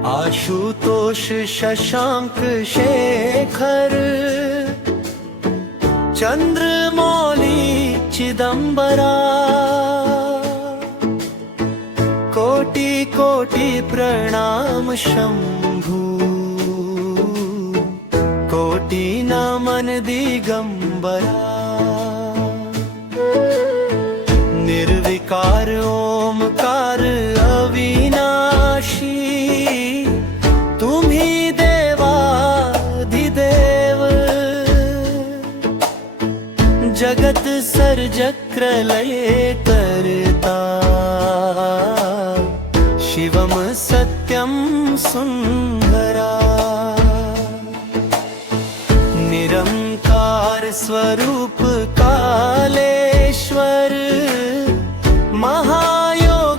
आशुतोष शशांक शेखर चंद्रमौली चिदंबरा कोटि कोटि प्रणाम शंभु कोटि नमन दिगंबरा निर्विकार ओमकार अविनाशी तुम्ही देवाधिदेव जगत सर्जक प्रलय करता शिवम सत्यम सुंदरा निरंकार स्वरूप कालेश्वर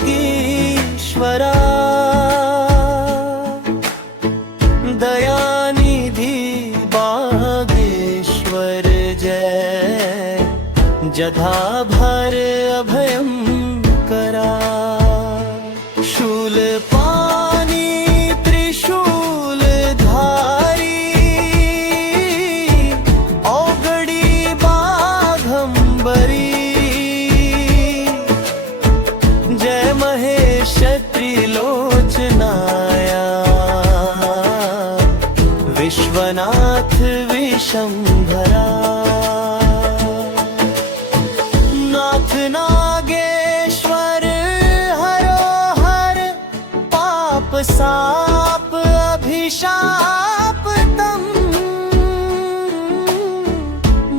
महायोगीश्वरा दयानिधि बागेश्वर जय जटाधर अभयं करा शूलपाणि त्रिशूलधारी औगडी बाघंबरी जय महेश त्रिलोचनाया विश्वनाथ विशंभरा नाथ नागेश्वर हरोहर पाप साप अभिशाप तम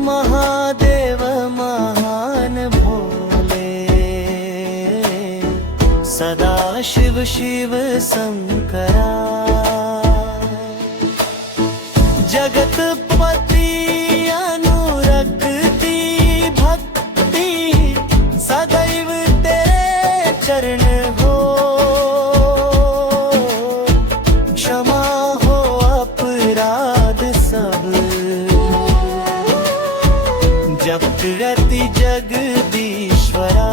महादेव महान भोले सदा शिव शिव शंकरा जगतपति अनुरक्ति भक्ति सदैव तेरे चरण हो क्षमा हो अपराध सब जपति जगदीश्वरा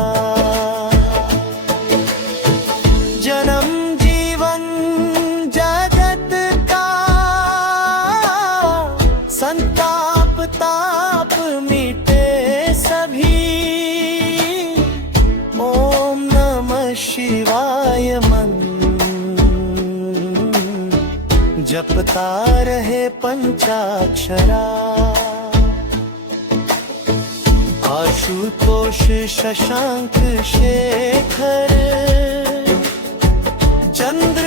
जन्म जीवन जगत का संताप ताप मिटे सभी ओम नमः शिवाय मन जपता रहे पंचाक्षरा आशुतोष शशांक शेखर चंद्र